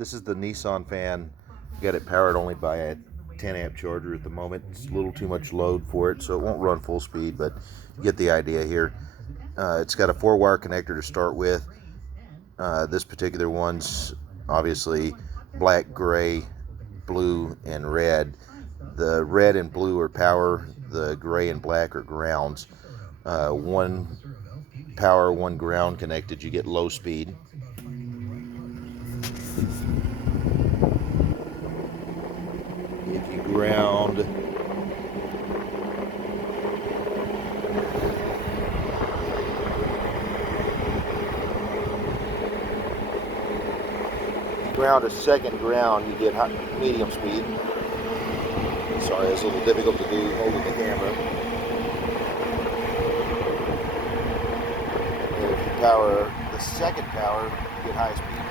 This is the Nissan fan. Got it powered only by a 10 amp charger at the moment. It's a little too much load for it, so it won't run full speed, but you get the idea here. It's got a 4-wire connector to start with. This particular one's obviously black, gray, blue, and red. The red and blue are power, the gray and black are grounds. One power, one ground connected, you get low speed. If you ground, a second ground, you get medium speed. Sorry, it's a little difficult to do holding the camera. And if you power the second power, you get high speed.